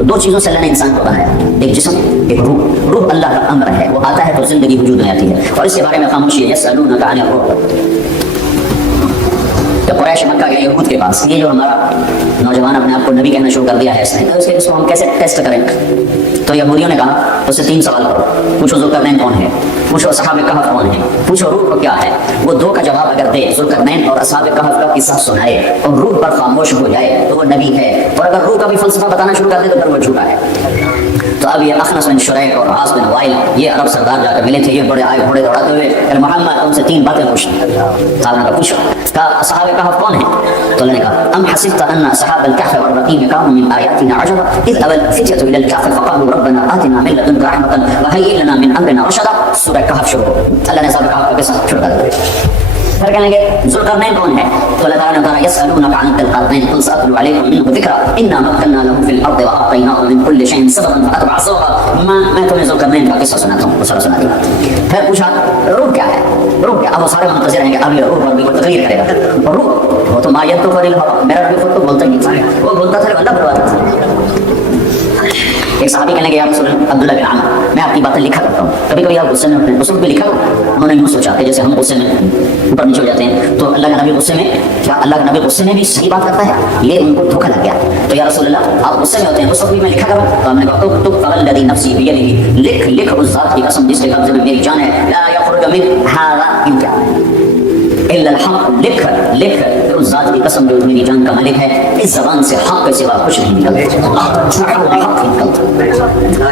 تو دو چیزوں سے اللہ نے انسان کو بنایا، ایک جسم ایک روح۔ روح اللہ کا امر ہے، وہ آتا ہے تو زندگی وجود میں آتی ہے، اور اس کے بارے میں خاموشی ہے۔ یسألونک عن الروح، تو قریش مکہ کے یہود کے پاس یہ جو ہمارا نوجوان اپنے آپ کو نبی کہنا شروع کر دیا ہے اس نے، تو اس کو ہم کیسے ٹیسٹ کریں؟ تو یہودیوں نے کہا اس سے 3 سوال کرو، پوچھو ذوالقرنین کون ہے، پوچھو اصحاب کہف کون ہے، پوچھو روح کیا ہے۔ وہ 2 کا جواب اگر دے، ذوالقرنین اور اصحاب کہف کا قصہ سنائے اور روح پر خاموش ہو جائے تو وہ نبی ہے، اور اگر روح کا بھی فلسفہ بتانا شروع کر دے تو پھر وہ جھوٹا ہے۔ تو اب یہ اخنس بن شریح اور عاص بن وائل یہ عرب سردار جا کر ملے تھے، یہ بڑے آئے گھوڑے دوڑاتے ہوئے، پھر محمد ان سے 3 باتیں پوچھی۔ صاحب نے پوچھا کہ اصحاب کہف کون ہیں؟ تو اللہ نے کہا ام حسبت ان اصحاب الكهف والرقيم كانوا من آياتنا عجبا اذ أوى الفتية الى الكهف فقالوا ربنا آتنا من لدنك رحمة وهيئ لنا من امرنا رشدا۔ سورہ کہف شروع، اللہ نے اصحاب کہف کا قصہ شروع کر دیا۔ پھر کہیں گے ذوالقرنین کون ہے؟ تو اللہ تعالیٰ نے کہا یسألونک عن ذی القرنین قل سأتلو علیکم منہ ذکرا انا مکننا له فی الارض وآتیناہ من کل شیء سببا فأتبع سببا۔ میں تمہیں ذوالقرنین کا قصہ سناتا ہوں، سر سنا دیا۔ پھر پوچھا روح کیا ہے؟ روح کیا؟ اب وہ سارے منتظر ہیں کہ اب یہ روح پر بھی کوئی تقریر کرے گا۔ اور روح وہ تو ما ینطق عن الہویٰ، میرا نبی خود تو بولتا ہی نہیں تھا، وہ بولتا تھا اللہ بلواتا تھا۔ ایک صحابی کہنے لگے یا رسول اللہ، عبداللہ بن عمر میں آپ کی باتیں لکھا کرتا ہوں، کبھی کبھی آپ غصے میں ہوتے ہیں، اس وقت بھی لکھا کرو۔ انہوں نے یوں سوچا کہ جیسے ہم غصے میں اوپر نیچے ہو جاتے ہیں تو اللہ کا نبی غصے میں، کیا اللہ کا نبی غصے میں بھی صحیح بات کرتا ہے؟ یہ ان کو دھوکہ لگ گیا۔ تو یا رسول اللہ آپ غصے میں ہوتے ہیں، اس وقت بھی میں لکھا کروں؟ تو ہم نے کہا اکتب فوالذی نفسی بیدہ، لکھ لکھ اس ذات کی قسم جس کے قبضے میں میری جان ہے، لا یخرج من ھذا الا الحق، لکھ لکھ اس ذات کی قسم جو میری جان کا مالک ہے، اس زبان سے حق کے سوا کچھ نہیں نکلتا۔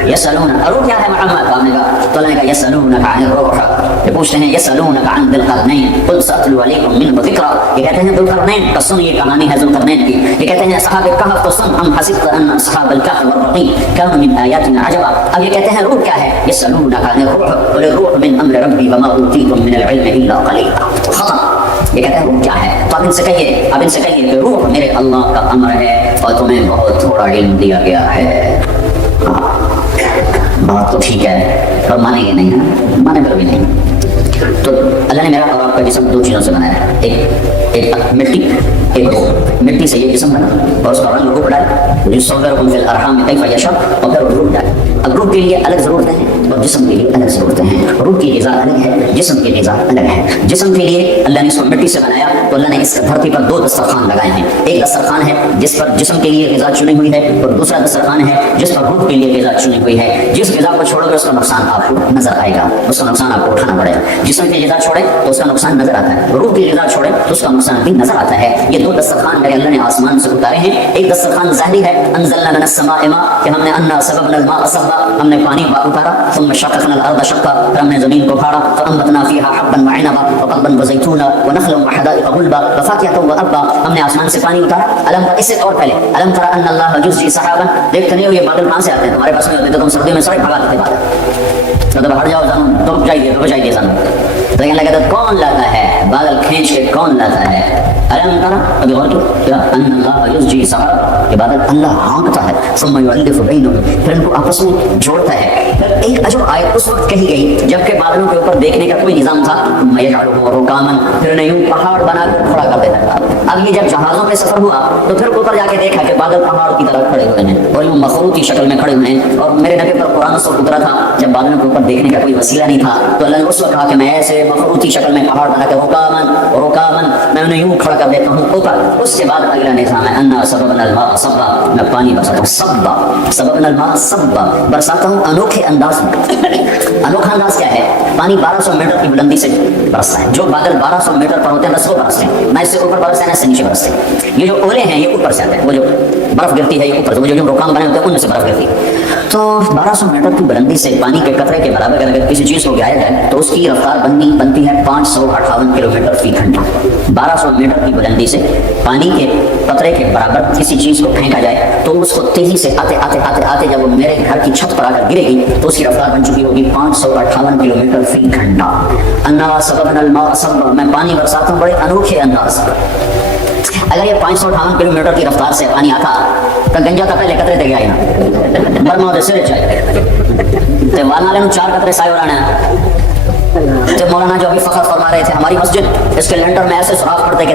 یسألون روح کیا ہے محمد؟ ہم نے کہا تو اللہ نے کہا یسألونک عن الروح، یہ پوچھتے ہیں یسألونک عن ذی القرنین قل سأتلو علیکم منہ ذکرا، یہ کہتے ہیں ذوالقرنین کا سن، یہ کہانی ہے ذوالقرنین کی۔ یہ کہتے ہیں اصحاب کہف تو سن، ام حسبت ان اصحاب الکہف والرقیم كانوا من آیاتنا عجبا۔ اب یہ کہتے ہیں روح کیا ہے؟ یسألونک عن الروح قل الروح من امر ربی وما اوتیتم من العلم الا قلیلا۔ ختم۔ یہ کہتے ہیں روح کیا ہے؟ تو آپ ان سے کہیے کہ روح میرے اللہ کا امر ہے اور تمہیں بہت تھوڑا علم دیا گیا ہے۔ بات تو ٹھیک ہے پر مانیں گے نہیں، نا مانے پر بھی نہیں۔ تو اللہ نے میرا اور آپ کا جسم 2 چیزوں سے بنایا ہے، ایک مٹی، ایک روح۔ مٹی سے یہ جسم بنا اور اس کا رنگ روح ڈالا، یصورکم فی الارحام کیف یشاء، اور پھر روح ڈالا۔ اب روح کے لیے الگ ضرورتیں ہیں اور جسم کے لیے الگ ضرورتیں ہیں۔ روح کی غذا الگ ہے، جسم کی غذا الگ ہے۔ جسم کے لیے اللہ نے اس کو مٹی سے بنایا تو اللہ نے اس دھرتی پر 2 دسترخوان لگائے ہیں، ایک دسترخوان ہے جس پر جسم کے لیے غذا چنی ہوئی ہے اور دوسرا دسترخوان ہے جس پر روح کے لیے غذا چنی ہوئی ہے۔ جس غذا کو چھوڑو گے اس کا نقصان آپ کو نظر آئے گا، اس کا نقصان آپ کو اٹھانا پڑے گا۔ جسم کی غذا چھوڑے تو اس کا نقصان نظر آتا ہے، روح کی غذا چھوڑے تو اس کا نقصان بھی نظر آتا ہے۔ یہ 2 دسترخوان میرے اللہ نے آسمان سے اتارے ہیں۔ ایک دسترخوان ظاہری ہے، انزلنا من السماء ماء، کہ ہم نے انا سببنا الماء صبا، ہم نے پانی اتارا، ثم شققنا الارض شقا، پھر ہم نے زمین کو پھاڑا، فانبتنا فيها حبا وعنبا وقضبا وزيتونا ونخلا وحدائق غلبا وفاكهة وابا۔ ہم نے آسمان سے پانی اتارا۔ الم تر، اس سے اور پہلے الم تر ان اللہ یزجی سحابا، دیکھتے نہیں ہو یہ بادل کہاں سے آتے ہیں؟ ہمارے پاس میں ہوتے تو تم سردی میں سڑک بھگا دیتے بادل، تو ہٹ جاؤ جانو، تو رک جائیے جانو۔ لیکن لگا تو کون لاتا ہے بادل کھینچ کے، کون لاتا ہے؟ الم تر، ابھی غور کیا ان اللہ یزجی سحابا، یہ بادل اللہ ہانکتا ہے، ثم یؤلف بینهم، پھر ان کو آپس میں جوڑتا ہے۔ پھر ایک عجب آیت اس وقت کہی گئی جبکہ بادلوں کے اوپر دیکھنے کا کوئی نظام تھا، ثم یجعلہ رکاما، پھر انہیں یوں پہاڑ بنا کر کھڑا کر دیتا تھا۔ اب یہ جب جہازوں پہ سفر ہوا تو پھر اوپر جا کے دیکھا کہ بادل پہاڑ کی طرح کھڑے ہوئے ہیں اور یوں مخلوق کی شکل میں کھڑے ہوئے ہیں، اور میرے نبی پر قرآن سے اترا تھا جب بادلوں کے اوپر دیکھنے کا کوئی وسیلہ نہیں تھا، تو اللہ نے اس وقت کہا کہ میں ایسے مخلوق کی شکل میں پہاڑ بنا کے رکامن میں انہیں یوں کھڑا کر دیتا ہوں اوپر۔ اس کے بعد اگلا نظام ہے انا سببنا الماء صبا، میں پانی برساتا ہوں، صبا سببنا الماء صبا، برساتا ہوں انوکھے انداز میں۔ انوکھا انداز کیا ہے؟ پانی 1200 میٹر کی بلندی سے برستا ہے، جو بادل 1200 میٹر پر ہوتے ہیں بس وہ برستے ہیں، نہ اس سے اوپر برستے ہیں نہ اس سے نیچے برستے ہیں۔ یہ جو اولے ہیں یہ اوپر سے آتے ہیں، وہ جو برف گرتی ہے یہ اوپر سے، وہ جو رکام بنے ہوتے ہیں ان میں سے برف گرتی ہے۔ تو 1200 میٹر کی بلندی سے پانی کے قطرے کے برابر اگر کسی چیز کو گرایا جائے تو اس کی رفتار بنتی ہے 558 کلومیٹر فی گھنٹہ۔ 1200 میٹر کی بلندی سے پانی کے قطرے کے برابر کسی چیز کو پھینکا جائے تو اس کو تیزی سے آتے آتے آتے آتے جب وہ میرے گھر کی چھت پر آ کر گرے گی تو اس کی رفتار بن چکی ہوگی 558 کلومیٹر فی گھنٹہ۔ انا سببنا الماء صبا، میں پانی برساتا ہوں بڑے انوکھے انداز پر۔ اگر یہ 558 کلومیٹر کی رفتار سے پانی آتا تو گنجا تو پہلے قطرے دے گیا نا برما دے سر چائے تے والا نے 4 قطرے سائے ورانا تے مولانا جو ابھی فخر فرما رہے تھے ہماری مسجد اس کے لینڈر میں ایسے سوراخ پڑتے کہ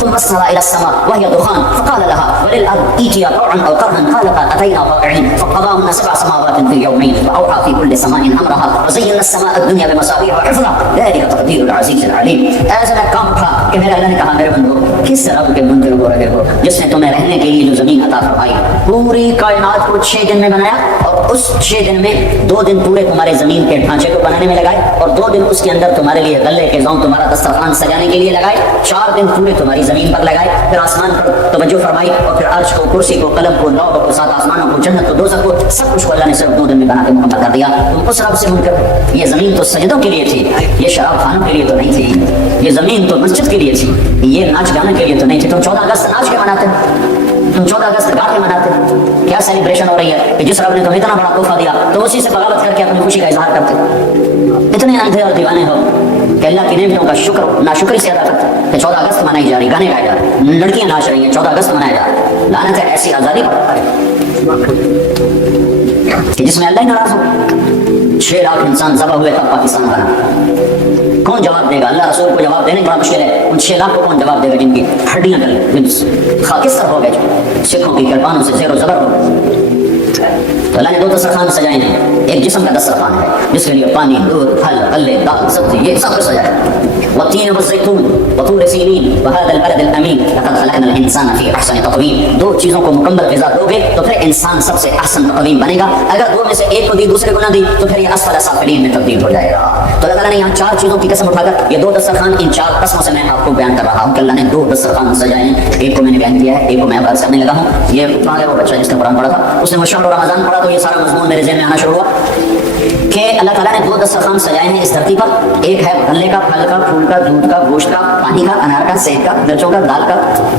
ثم استوى إلى السماء وهي دخان فقال لها وللأرض ائتيا طوعا أو كرها قالتا أتينا طائعين فقضاهن 7 سماوات في يومين وأوحى في كل سماء أمرها وزينا السماء الدنيا بمصابيح وحفظا ذلك تقدير العزيز العليم۔ ایسا میں کام تھا کہ میرے اللہ نے کہا میرے بندو کس رب کے منکر کو رہے ہو جس نے تمہیں رہنے کے لیے جو زمین عطا فرمائی، پوری کائنات کو 6 دن میں بنایا، اور اس 6 دن میں 2 دن پورے تمہارے زمین کے ڈھانچے کو بنانے میں لگائے، اور 2 دن اس کے اندر تمہارے لیے غلے کے زون تمہارا دسترخوان سجانے کے لیے لگائے، 4 دن پورے تمہاری زمین پر لگائے، پھر آسمان پر توجہ فرمائی، اور پھر عرش کو، کرسی کو، قلم کو، لوح کو، 7 آسمانوں کو، جنت کو، دوزخ کو، سب کچھ کو اللہ نے صرف 2 دن میں بنا کے مکمل کر دیا۔ تم اس رب سے منکر، یہ زمین تو سجدوں کے لیے تھی، یہ شراب خانوں کے لیے تو نہیں تھی، یہ زمین تو مسجد کے لیے تھی، یہ ناچ گانے کے لیے تو نہیں تھی۔ تم 14 اگست ناچ کے مناتے، تم 14 اگست گا کے مناتے، کیا سیلیبریشن ہو رہی ہے کہ جس رب نے تمہیں اتنا بڑا تحفہ دیا تو اسی سے بغاوت کر کے اپنی خوشی کا اظہار کرتے۔ اتنے اندھے اور دیوانے ہو کہ اللہ کی نعمتوں کا شکر ناشکری سے ادا کرتے کہ 14 اگست منائی جا رہی، گانے گائے جا رہے، لڑکیاں ناچ رہی ہیں، 14 اگست منایا جا رہا ہے۔ لعنت ہے ایسی آزادی پر کہ جس میں اللہ ہی ناراض ہو۔ 6 لاکھ انسان ذبح ہوئے تب پاکستان بنا، کون جواب دے گا؟ اللہ رسول کو جواب دینے بڑا مشکل ہے، ان 6 لاکھ کو کون جواب دے گا جن کی ہڈیاں خاکستر ہو گئے، جو سکھوں کی کربانوں سے زیر و زبر ہو۔ تو اللہ نے 2 دسترخوان سجائے ہیں، ایک جسم کا دسترخوان ہے جس کے لیے پانی، دودھ، پھل، غلے، دال، سبزی، یہ سب کچھ سجایا ہے۔ والتین والزیتون وطور سینین وهذا البلد الامین لقد خلقنا الانسان فی احسن تقویم۔ 2 چیزوں کو مکمل غذا دو گے تو پھر انسان سب سے احسن تقویم بنے گا، اگر 2 میں سے ایک کو دی دوسرے کو نہ دی تو پھر یہ اسفل سافلین میں تبدیل ہو جائے گا۔ تو اللہ تعالیٰ نے یہاں 4 چیزوں کی قسم اٹھا کر یہ 2 دسترخوان، ان 4 قسموں سے میں آپ کو بیان کر رہا ہوں کہ اللہ نے 2 دسترخوان سجائے ہیں۔ ایک کو میں نے بیان کیا ہے، ایک کو میں عرض کرنے لگا ہوں۔ یہ ہے وہ بچہ جس نے قرآن پڑھا تھا، اس نے مشہور رمضان پڑھا تو یہ سارا مضمون میرے ذہن میں آنا شروع ہوا کہ اللہ تعالیٰ نے 2 دسترخوان سجائے ہیں اس دھرتی پر۔ ایک ہے غلے کا، پھل کا، پھول کا، دودھ کا، گوشت کا، پانی کا، انار کا، سیب کا، مرچوں کا، دال کا،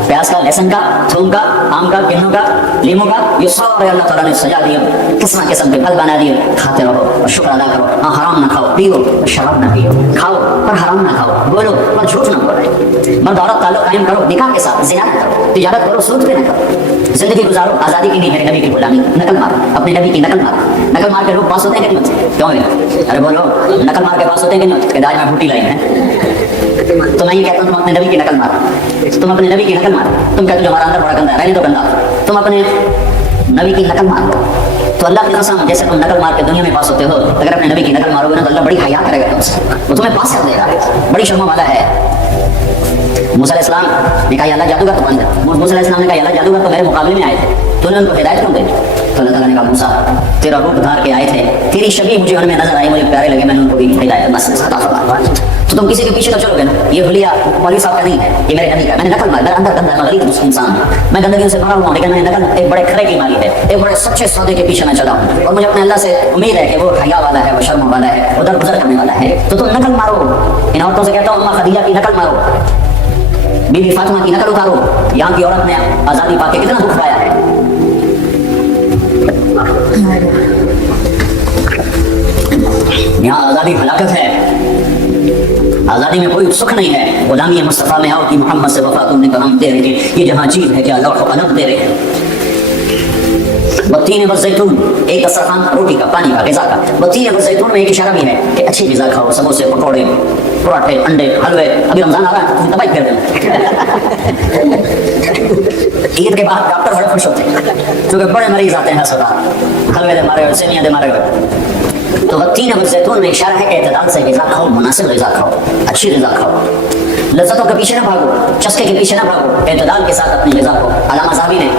پیاز کا، لہسن کا، تھوم کا، آم کا، گنوں کا، لیموں کا، یہ سارے اللہ تعالیٰ نے سجا دیے، قسم قسم کے پھل بنا دیے۔ کھاتے رہو اور شکر ادا کرو۔ ہاں، حرام نہ کھاؤ، پیو اور شراب نہ پیو، کھاؤ پر حرام نہ کھاؤ، بولو پر جھوٹ نہ بولو، مرد عورت تعلق قائم کرو نکاح کے ساتھ، زنا نہ کرو، تجارت کرو سود پہ نہ کرو، زندگی گزارو آزادی کی نہیں، میرے نبی کی غلامی، نقل مارو، اپنے نبی کی نقل مارو۔ نقل مار کے لوگ پاس ہوتے ہیں کہ نہیں؟ کیوں ہے؟ ارے بولو، نقل مار کے پاس ہوتے ہیں کہ نہیں؟ کہ داج میں بھوٹی لائی ہے، تو میں یہ کہتا ہوں تم اپنے نبی کی نقل مارو، تم اپنے نبی کی نقل مارو۔ تم کہتے ہو ہمارا اندر بڑا گندا ہے، رہنے تو گندا، تم اپنے نبی کی نقل مار لو۔ تو اللہ کی قسم جیسے تم نقل مار کے دنیا میں پاس ہوتے ہو، اگر اپنے نبی کی نقل مارو گے نا تو اللہ بڑی حیا کرے گا تم سے، وہ تمہیں پاس کر دے گا، بڑی شرم والا ہے۔ موسیٰ علیہ السلام نے کہا یا اللہ جادوگر تو بن جا، موسیٰ علیہ السلام نے کہا یا اللہ جادوگر تو میرے مقابلے میں آئے تھے، تو نے ان کو ہدایت کیوں دی؟ تو اللہ تعالیٰ نے کہا موسیٰ تیرا روپ دھار کے آئے تھے, تیری شبیہ مجھے ان میں نظر آئی, مجھے پیارے لگے, میں نے ان کو بھی ہدایت بس عطا فرما. تو تم کسی کے پیچھے تو چلو گے نا, یہ حلیہ مولوی صاحب کا نہیں ہے, یہ میرے نبی کا. میں نے نقل ماری, میرا اندر گندا غریب انسان ہوں, میں گندگیوں سے بھرا ہوا ہوں, لیکن میں نے نقل ایک بڑے کھڑے کی ماری ہے, ایک بڑے سچے سودے کے پیچھے میں چلا ہوں, اور مجھے اپنے اللہ سے امید ہے کہ وہ حیا والا ہے, وہ شرم والا ہے, وہ درگزر کرنے والا ہے. تو تم نقل مارو, ان عورتوں سے کہتا ہوں اماں خدیجہ کی نقل مارو, بی بی فاطمہ کی نقل اتارو. یہاں کی عورت نے آزادی پا کے کتنا دکھ پایا ہے. یہاں آزادی ہلاکت ہے, آزادی میں کوئی سکھ نہیں ہے. غلامی مصطفیٰ میں آؤ کہ محمد سے وفا تم نے کلام دے رہے ہیں, یہ جہاں چیز ہے کیا لوح و قلم دے رہے ہیں. والتین والزیتون, ایک دسترخوان روٹی کا, پانی کا, غذا کا. والتین والزیتون میں ایک اشارہ بھی ہے کہ اچھی غذا کھاؤ, سموسے, پکوڑے, پراٹھے, انڈے, حلوے. ابھی رمضان آ رہا ہے, تم تباہی کر دیں. عید کے بعد ڈاکٹر بڑے خوش ہوتے ہیں کیونکہ بڑے مریض آتے ہیں ہسپتال, حلوے دے مارے ہوئے, سیویاں دے مارے ہوئے. تو والتین والزیتون میں اشارہ ہے کہ اعتدال سے غذا کھاؤ, مناسب غذا کھاؤ, اچھی غذا کھاؤ. لذتوں کے پیچھے نہ بھاگو, چسکے کے پیچھے نہ بھاگو, اعتدال کے ساتھ اپنی غذا کو. علامہ ذہبی نے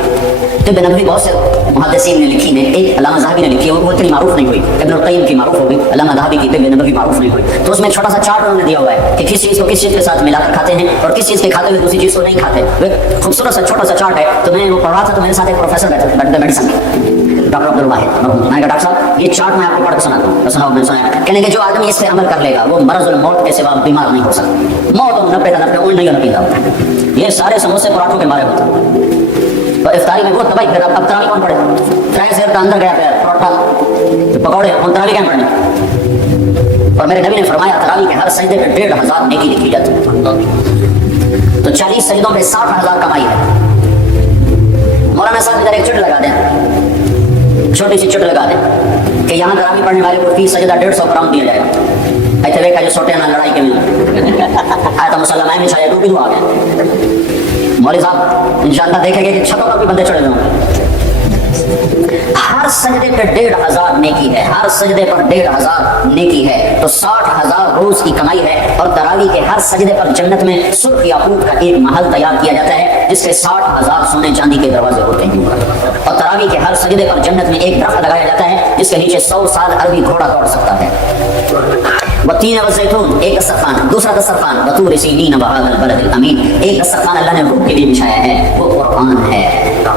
طب نبوی بہت سے محدثین نے لکھی نے, ایک علامہ ذہبی نے لکھی ہے, وہ اتنی معروف نہیں ہوئی. ابن القیم کی معروف ہوگی, علامہ ذہبی کی طب نبوی معروف نہیں ہوئی. تو اس میں چھوٹا سا چارٹ انہوں نے دیا ہوا ہے کہ کس چیز کو کس چیز کے ساتھ ملا کر کھاتے ہیں اور کس چیز کے کھاتے ہوئے دوسری چیز کو نہیں کھاتے. وہ خوبصورت سا چھوٹا سا چارٹ ہے. تو میں وہ پڑھا تھا, تو میرے ساتھ ایک پروفیسر بیٹھے میڈیسن ڈاکٹر عبد الواحد. میں نے کہا ڈاکٹر صاحب یہ چارٹ میں آپ کو پڑھ کے سناتا ہوں. سناؤ. میں سنا کہنے کہ جو آدمی اس پہ عمل کر لے گا وہ مرض الموت کے سوا بیمار نہیں ہو سکتا. موت اور 90 اون نہیں پیتا ہوتا. یہ سارے سموسے پراٹھوں کے مارے ہوتے ہیں. اور افطاری میں وہ تباہی کر. اب تراویح کون پڑھے؟ فرائز سے اندر گیا پیر پراٹھا پکوڑے, ان تراویح کیا پڑھنے. اور میرے نبی نے فرمایا تراویح کے ہر سجدے پہ 1500 نیکی لکھی جاتی ہے. تو 40 سجدوں پہ 60,000 کمائی ہے. مولانا صاحب ادھر ایک چٹ لگا دیں, چھوٹی سی چٹ لگا دیں کہ یہاں تراویح پڑھنے والے کو فی سجدہ 150 گرام دیا جائے گا. ایسے دیکھا جو سوٹے نہ لڑائی کے میں آیا تو مسلمان میں چھایا ڈوبی ہوا گیا. مولوی صاحب انشاءاللہ دیکھیں گے کہ چھتوں پر بھی بندے چڑھے ہوئے. ہر سجدے پہ 1500 نیکی ہے, ہر سجدے پر 1500 نیکی ہے. تو 60,000 روز کی کمائی ہے. اور تراویح کے ہر سجدے پر جنت میں سرخ یاقوت کا ایک محل تیار کیا جاتا ہے جس کے 60,000 سونے چاندی کے دروازے ہوتے ہیں. اور تراویح کے ہر سجدے پر جنت میں ایک درخت لگایا جاتا ہے جس کے نیچے 100 سال عربی گھوڑا دوڑ سکتا ہے. والتین والزیتون, ایک دسترخوان. دوسرا دسترخوان وطور سینین وہذا البلد الامین, ایک دسترخوان اللہ نے روح کے لیے بچھایا ہے, وہ قرآن ہے.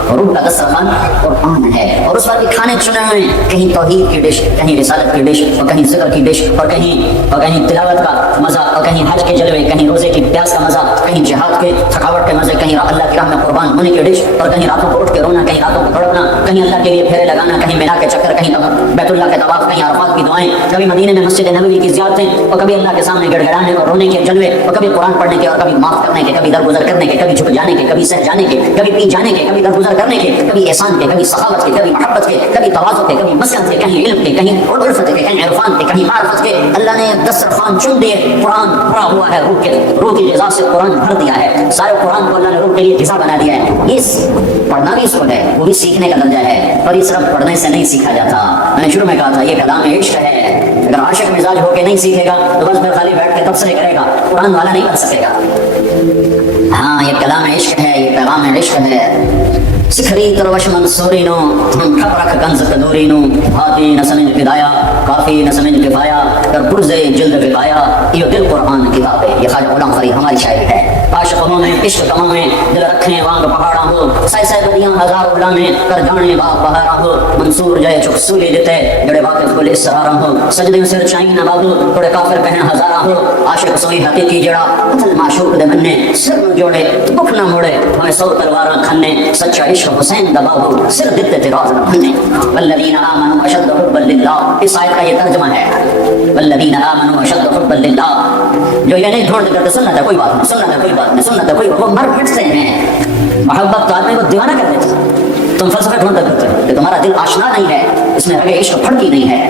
روح کا دسترخوان قرآن ہے. اور اس پر بھی کھانے چنے ہوئے, کہیں توحید کی ڈش, کہیں رسالت کی ڈش, اور کہیں ذکر کی ڈش, اور کہیں تلاوت کا مزہ, اور کہیں حج کے جلوے, کہیں روزے کی پیاس کا مزہ, کہیں جہاد کے تھکاوٹ کے مزے, کہیں اللہ کی راہ میں قربان ہونے کی ڈش, اور کہیں راتوں کو اٹھ کے رونا, کہیں راتوں کو تڑپنا, کہیں اللہ کے لیے پھیرے لگانا, کہیں مینا کے چکر, کہیں بیت اللہ کے طواف, کہیں عرفات کی دعائیں, کبھی مدینے میں مسجد نبوی کی زیارتیں, اور کبھی اللہ کے سامنے گڑ گڑانے اور رونے کے جلوے, اور کبھی قرآن پڑھنے کے, اور کبھی معاف کرنے کے, کبھی درگزر کرنے کے, کبھی جھک جانے کے, کبھی سہ جانے کے, کبھی پی جانے کے, کبھی درگزر کرنے کے, کبھی احسان کے, کبھی سخاوت کے, کبھی محبت کے, کبھی تواضع کے, کبھی مسکن کے, کہیں علم کے, کہیں الفت کے, کہیں عرفان کے, کہیں معرفت کے. اللہ نے دسترخوان چن دیے, قرآن بھرا ہوا ہے روح کی غذا سے قرآن بھر دیا ہے. سارے قرآن کو اللہ نے روح کے لیے غذا بنا دیا ہے. یہ پڑھنا بھی سن ہے, وہ بھی سیکھنے کا درجہ ہے, پر یہ صرف پڑھنے سے نہیں سیکھا جاتا. میں نے شروع میں کہا تھا یہ کلام عشق ہے. اگر عاشق مزاج ہو کے نہیں سیکھے گا تو بس میں خالی بیٹھ کے تبصرے کرے گا, قرآن والا نہیں بن سکے گا. ہاں یہ کلام عشق ہے, یہ پیغام عشق ہے. سکھری تروش منصوری نو ٹھپ رکھ کنز تدوری نو, بھاتی نہ سمجھ فدایا, کافی نہ سمجھ کفایا, کر پرزے جلد کفایا, یہ دل قرآن کتاب ہے. یہ خواجہ غلام فرید ہماری شاعری ہے. عاشقوں میں عشق تمام میں دل رکھیں وانگ پہاڑا ہو, سائے سائے بدیاں ہزار غلامیں کر جانے باغ بہارا ہو, منصور جائے چک سولی دیتے جڑے واقف کل اسرارا ہو, سجدے سر چاہیں نہ بابو تھوڑے کافر کہیں ہزارا ہو, عاشق سوئی حقیقی جڑا قتل معشوق دے مننے, سر نہ جوڑے بک نہ موڑے ہمیں 100 تلواراں کھنے, سچا عشق حسین دبابو سر دیتے تیراز نہ بھنے. والذین آمنوا اشد حبا للہ, اس آیت کا یہ ترجمہ ہے. والذین آمنوا اشد حبا للہ, جو یہ نہیں ڈھونڈ کرتے سنت ہے کوئی بات نہیں, سنت ہے کوئی بات نہیں, سنت ہے کوئی, وہ مر پھٹتے ہیں. محبت تو آدمی کو دیوانہ کر دیتے. تم فلسفہ ڈھونڈتے پھرتے ہو کہ تمہارا دل آشنا نہیں ہے, اس میں رگے عشق پھڑکی نہیں ہے.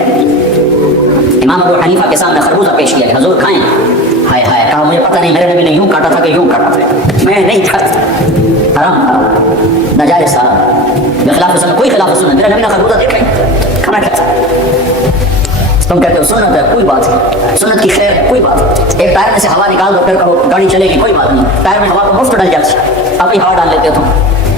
امام ابو حنیفہ کے سامنے خربوزہ پیش کیا کہ حضور کھائیں. ہائے ہائے, کہا مجھے پتہ نہیں, میرے نبی نے یوں کاٹا تھا کہ یوں کاٹا تھا, میں نہیں کھاتا, حرام حرام ناجائز حرام, خلاف سنت, کوئی خلاف سنت. میرے نبی نے خربوزہ دیکھا کھانا کھاتا. تم کہتے ہو سنت ہے کوئی بات نہیں, سنت کی خیر کوئی بات نہیں. ایک ٹائر میں سے ہوا نکال دو پھر کہو گاڑی چلے گی, کوئی بات نہیں. ٹائر میں ہوا تو مفت ڈل جاتی, اب ہی ہوا ڈال لیتے ہو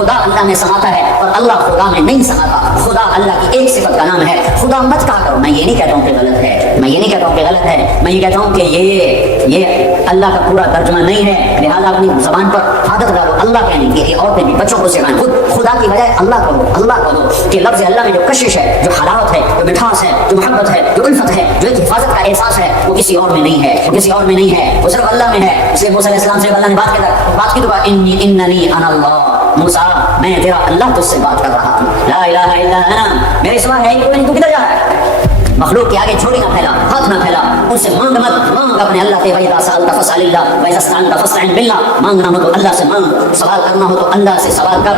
خدا اللہ میں سماتا ہے اور اللہ خدا میں نہیں سماتا. خدا اللہ کی ایک صفت کا نام ہے. خدا مت کہا کرو. میں یہ نہیں کہتا ہوں کہ غلط ہے, میں یہ نہیں کہتا ہوں کہ غلط ہے, میں یہ کہتا ہوں کہ یہ اللہ کا پورا ترجمہ نہیں ہے, لہذا اپنی زبان پر عادت ڈالو اللہ کہنے کی. یہ عورتیں بھی بچوں کو سکھائیں, خود خدا کی بجائے اللہ کہو, اللہ کہو. کہ لفظ اللہ میں جو کشش ہے, جو حلاوت ہے, جو مٹھاس ہے, جو محبت ہے, جو الفت ہے, جو ایک حفاظت کا احساس ہے, وہ کسی اور میں نہیں ہے, وہ کسی اور میں نہیں ہے, وہ صرف اللہ میں ہے. اس لیے موسیٰ علیہ السلام سے اللہ نے بات کی تو اننی انا اللہ, موسیٰ میں تیرا اللہ تجھ سے بات کر رہا ہوں, لا الہ الا انا, میرے سوا ہے کوئی نہیں, تو کدھر جا رہا ہے؟ مخلوق کے آگے چھوڑی نہ پھیلا, ہاتھ نہ پھیلا, ان سے مانگ مت, مانگ اپنے اللہ سے. وَإِذَا سَأَلْتَ فَاسْأَلِ اللَّهَ وَإِذَا اسْتَعَنْتَ فَاسْتَعِنْ بِاللَّهِ, مانگنا ہو تو اللہ سے مانگ, سوال کرنا ہو تو اللہ سے سوال کر.